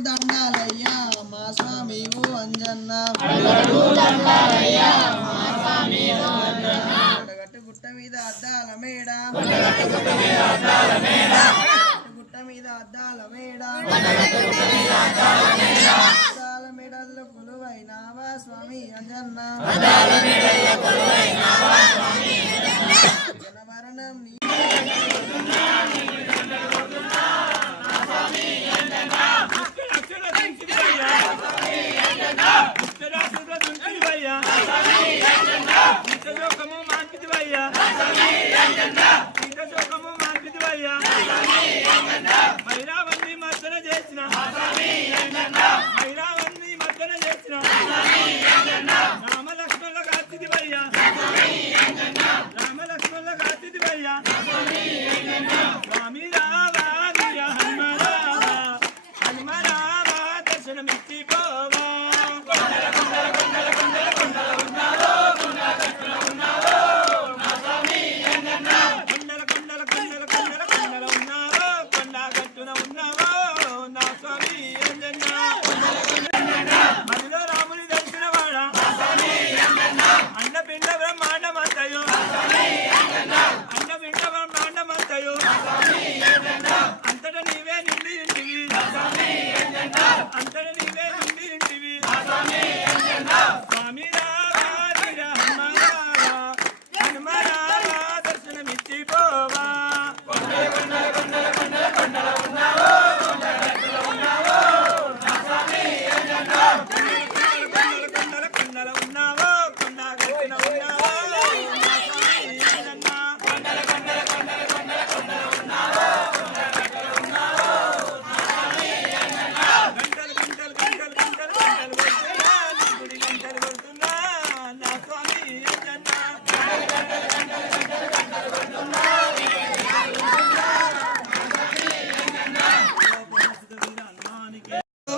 దండాలయ్యా మా స్వామి ఓ అంజన్న గుట్ట మీద అద్దాల మేడ గుట్ట మీద అద్దాల మేడ అద్దాల మేడల్లో కొలువైనావా స్వామి అంజన్న జనవరణం నీ మైరావన్నీ మద్దన చేసిన రామలక్ష్మణుల కాచిదివయ్యా స్వామి రావా హనుమ రావా దర్శనమిచ్చి పోవా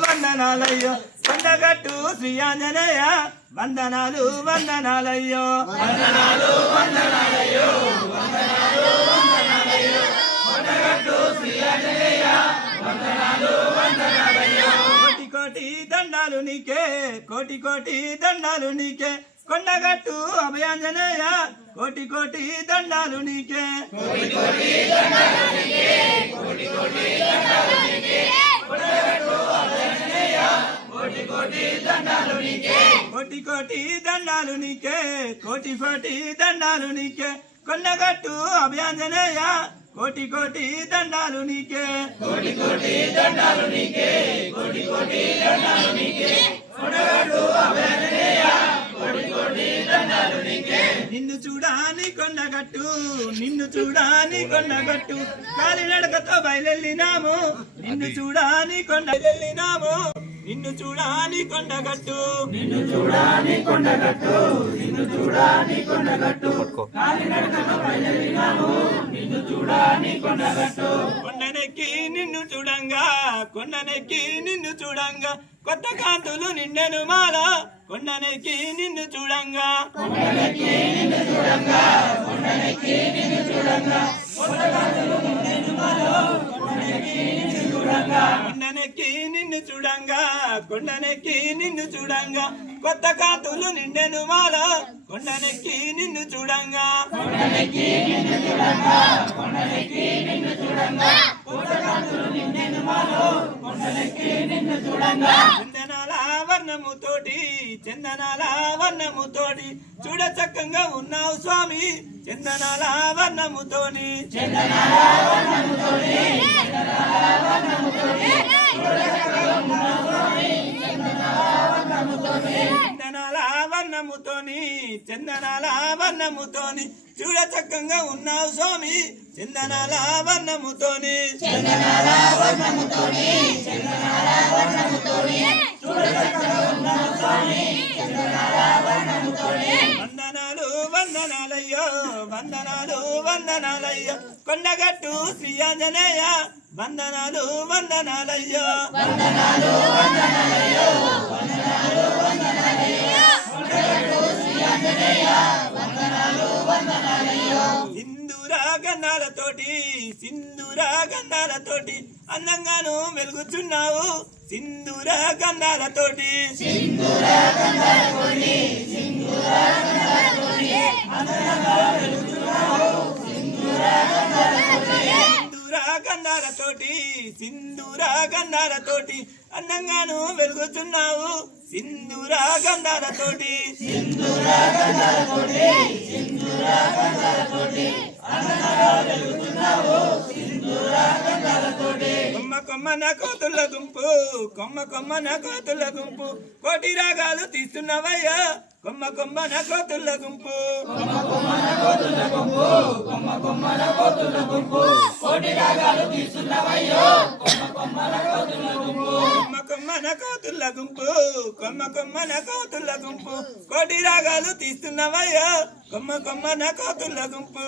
వందనాలయ్యో కొండగట్టు శ్రీ ఆంజనేయ వందనాలు వందనాలయ్యో కోటి కోటి దండాలు నీకే కోటి కోటి దండాలు నీకే కొండగట్టు అభయాంజనేయ కోటి కోటి దండాలు నీకే కోటి కోటి దండాలు నీకే కోటి కోటి దండాలు నీకే కొండగట్టు అభయాంజనేయ కోటి కోటి దండాలు నీకే నిన్ను చూడాని కొండగట్టు నిన్ను చూడాని కొండగట్టు కాలినడకతో బయలెళ్ళినాము నిన్ను చూడాని కొండెళ్ళినాము నిన్ను చూడాని కొండగట్టు కొండనెక్కి నిన్ను చూడంగా కొత్త కాంతులు నిండెను మాల కొండనెక్కి నిన్ను చూడంగా కొండనెక్కి నిన్ను చూడంగా కొత్త కాంతులు నిండెను మాల కొండనెక్కి నిన్ను చూడంగా చందనాల వర్ణముతోటి చూడ చక్కగా ఉన్నావు స్వామి చందనాల వర్ణముతోని చందనాల వర్ణముతోని చూడ చక్కగా ఉన్నావు స్వామి చందనాల వర్ణముతోని వందనాలు వందనాలయ్యో వందనాలు వందనాలయ్యో కొండగట్టు శ్రీ ఆంజనేయ వందనాలు వందనాలయ్యో సింధూరా గంధాలతోటి అందంగాను వెలుగుచున్నావు సింధూర గంధాలతోటి సింధూర గంధాలతోటి సింధూర గంధాలతోటి అందంగా వెలుగుతున్నావు సింధూర గంధాలతోటి సింధూర గంధాలతోటి సింధూర గంధాలతోటి అందంగాను వెలుగుతున్నావు సింధూర గంధాలతోటి సింధూర గంధాలతోటి సింధూర గంధాలతోటి అందంగా వెలుగుతున్నావు సింధూర గంధాలతోటి కొమ్మ కొమ్మన కోతుల గుంపు కొమ్మ కొమ్మన కోతుల గుంపు కోటి రాగాలు తీస్తున్నవయ్యా కొమ్మ కొమ్మన కోతుల గుంపు కొమ్మ కొమ్మన కోతుల గుంపు కొమ్మ కొమ్మన కోతుల గుంపు కోటి రాగాలు తీస్తున్నవయ్యో కొమ్మ కొమ్మన కోతుల గుంపు కొమ్మ కొమ్మన కోతుల గుంపు కొమ్మ కొమ్మన కోతుల గుంపు కోటి రాగాలు తీస్తున్నవయ్యా కొమ్మ కొమ్మన కోతుల గుంపు